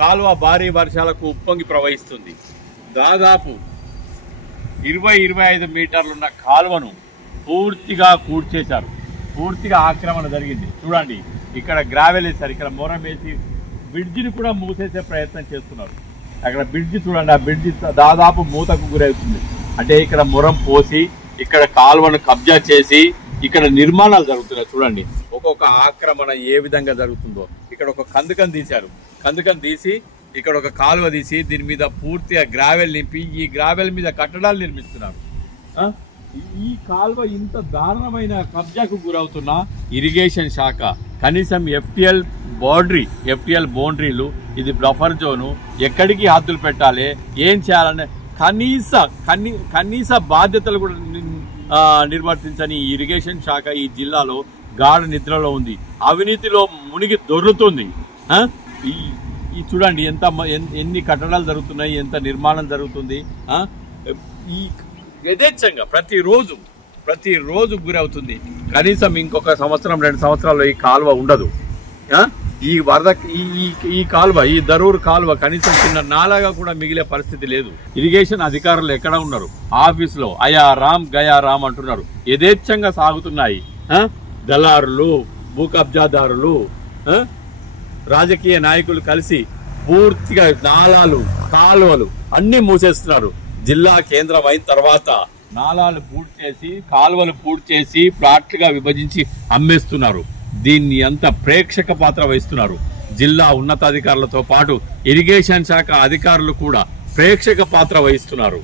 కాలువ భారీ వర్షాలకు ఉప్పొంగి ప్రవహిస్తుంది. దాదాపు 20-25 మీటర్లున్న కాలువను పూర్తిగా కూడ్చేశారు. పూర్తిగా ఆక్రమణ జరిగింది. చూడండి, ఇక్కడ గ్రావెల్ వేశారు, ఇక్కడ మొరం వేసి బ్రిడ్జిని కూడా మూసేసే ప్రయత్నం చేస్తున్నారు. అక్కడ బ్రిడ్జి చూడండి, ఆ బ్రిడ్జి దాదాపు మూతకు గురవుతుంది. అంటే ఇక్కడ మొరం పోసి ఇక్కడ కాలువను కబ్జా చేసి ఇక్కడ నిర్మాణాలు జరుగుతున్నాయి. చూడండి ఒక్కొక్క ఆక్రమణ ఏ విధంగా జరుగుతుందో. ఇక్కడ ఒక కందకం తీశారు, కందకం తీసి ఇక్కడ ఒక కాలువ తీసి దీని మీద పూర్తిగా గ్రావెల్ నింపి ఈ గ్రావెల్ మీద కట్టడాలు నిర్మిస్తున్నారు. ఈ కాలువ ఇంత దారుణమైన కబ్జాకు గురవుతున్న ఇరిగేషన్ శాఖ కనీసం ఎఫ్టిఎల్ బౌండరీలు, ఇది బఫర్ జోను, ఎక్కడికి హద్దులు పెట్టాలి, ఏం చేయాలనే కనీస బాధ్యతలు కూడా నిర్వర్తించని ఇరిగేషన్ శాఖ ఈ జిల్లాలో గాఢ నిద్రలో ఉంది. అవినీతిలో మునిగి దొర్లుతుంది. ఈ చూడండి ఎన్ని కట్టడాలు జరుగుతున్నాయి, ఎంత నిర్మాణం జరుగుతుంది. ఈ యథేచ్ఛంగా ప్రతిరోజు గురవుతుంది. కనీసం ఇంకొక సంవత్సరం 2 సంవత్సరాల్లో ఈ కాలువ ఉండదు. ఈ వరద ఈ కాలువ, ఈ దరూర్ కాలువ కనీసం చిన్న నాలాగా కూడా మిగిలే పరిస్థితి లేదు. ఇరిగేషన్ అధికారులు ఎక్కడ ఉన్నారు? ఆఫీసులో అయా రామ్ గయా రామ్ అంటున్నారు. యథేచ్ఛంగా సాగుతున్నాయి. దళారులు, భూ కబ్జాదారులు, రాజకీయ నాయకులు కలిసి పూర్తిగా నాలాలు, కాలువలు అన్ని మూసేస్తున్నారు. జిల్లా కేంద్రం అయిన తర్వాత నాలాలు పూర్తి చేసి, కాలువలు పూర్తి చేసి ప్లాట్లుగా విభజించి అమ్మేస్తున్నారు. దీన్ని అంత ప్రేక్షక పాత్ర వహిస్తున్నారు. జిల్లా ఉన్నతాధికారులతో పాటు ఇరిగేషన్ శాఖ అధికారులు కూడా ప్రేక్షక పాత్ర వహిస్తున్నారు.